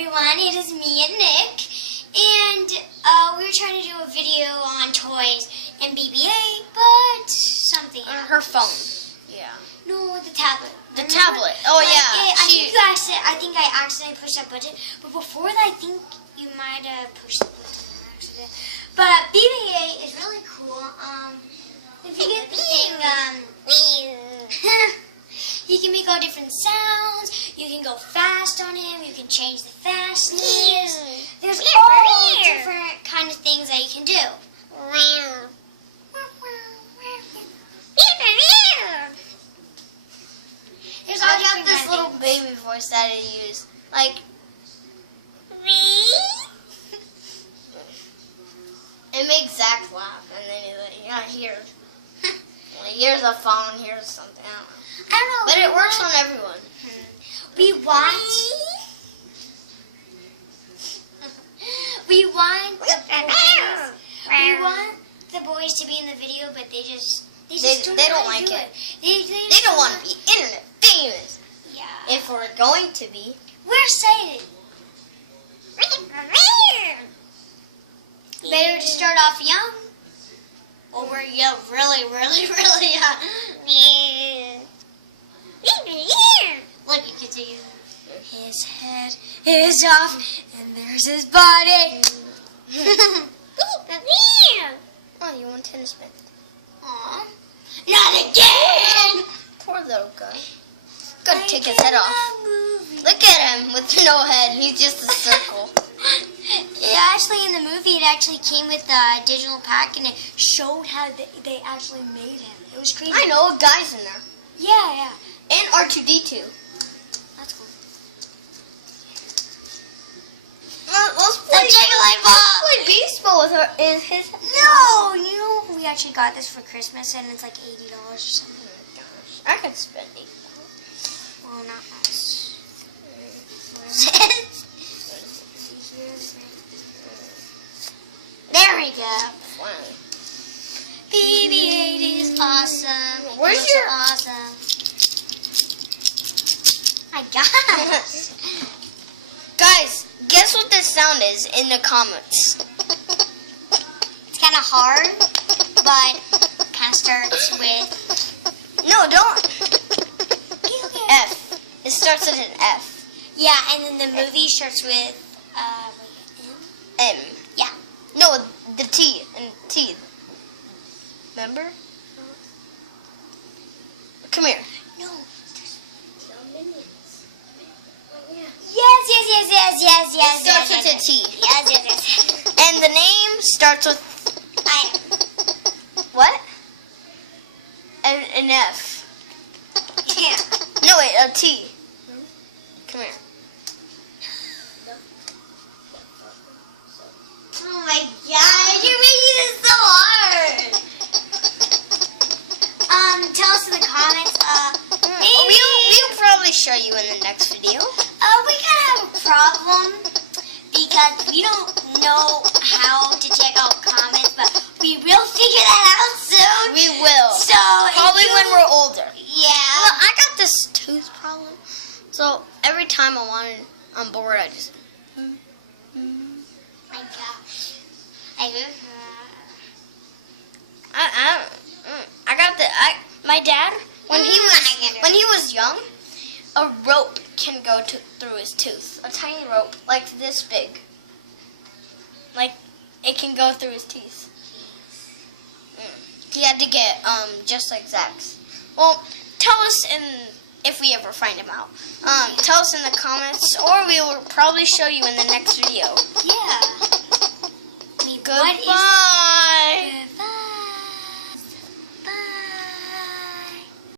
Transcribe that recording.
everyone, it is me and Nick, and we were trying to do a video on toys and BB-8, but something On happened. her phone. Yeah. No, the tablet. The Remember? tablet. Oh, Like, yeah. I think I accidentally pushed that button, but before that, I think you might have pushed the button on accident. But BB-8 is really cool. If you get the thing, he can make all different sounds. You can go fast on him. You can change the fastness. There's all different kind of things that you can do. There's all I got different this kind of little things. baby voice that I use. Like, it makes Zach laugh, and then he's like, yeah, here. Like, here's a phone, here's something. I don't know. I don't know. But it works on everyone. We want the boys to be in the video, but they They don't like it. They don't want to be internet famous. Yeah. If we're going to be. We're excited. Better to start off young. Or we're young, really young. Look, you can see his head is off, and there's his body. Oh, you want tennis ball? Aw. Not again! Poor little guy. Gotta take his head off. Look at him with no head. He's just a circle. Yeah, actually, in the movie, it actually came with a digital pack, and it showed how they actually made him. It was crazy. I know, a guy's in there. Yeah. And R2-D2. That's cool. Let's The jiggling ball! play baseball with her in his head. No, you know, we actually got this for Christmas, and it's like $80 or something. Oh my gosh. I could spend $8. Well, not much. There we go. BB-8 is awesome. Where's It's your- awesome? My gosh. Guys, guess what this sound is in the comments. It's kind of hard, but kind of starts with No, don't. F. It starts with an F. Yeah, and then the movie starts with M. Yeah. No, the T and T. Remember? Come here. No. Yes. It starts with a T. Yes. And the name starts with what? An F. Yeah. No, wait, a T. Come here. Oh my god, you're making this so hard. Tell us in the comments, We'll probably show you in the next video. we kind of have a problem because we don't know how to check out comments, but we will figure that out soon. We will. So Probably when we're older. Yeah. Well, I got this tooth problem. So every time I'm bored, I just. My gosh. I got my dad when he was young, a rope can go through his tooth. A tiny rope, like this big. Like it can go through his teeth. He had to get just like Zach's. Well, tell us if we ever find him out. Tell us in the comments, or we will probably show you in the next video. Yeah. Goodbye.